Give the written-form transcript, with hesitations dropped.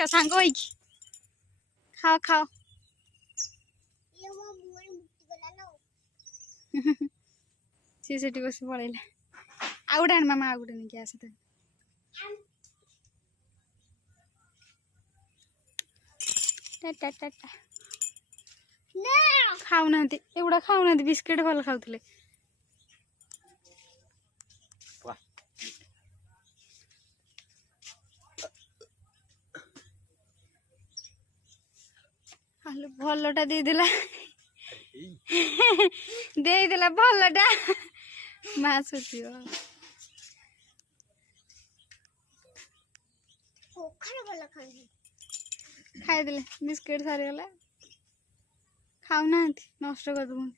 बसिया सांग होइकी खाओ खाओ सी सेठी बस पळेला आउडे आण मामा आउडे नहीं क्या आसे टाटा टाटा खाऊ ना एवढा खाऊ ना बिस्किट भल खाऊले भलटा देदेला देदेला भलटा मासुची खाई देले बिस्किट सारी गला खाऊ ना नष्ट कर दूँ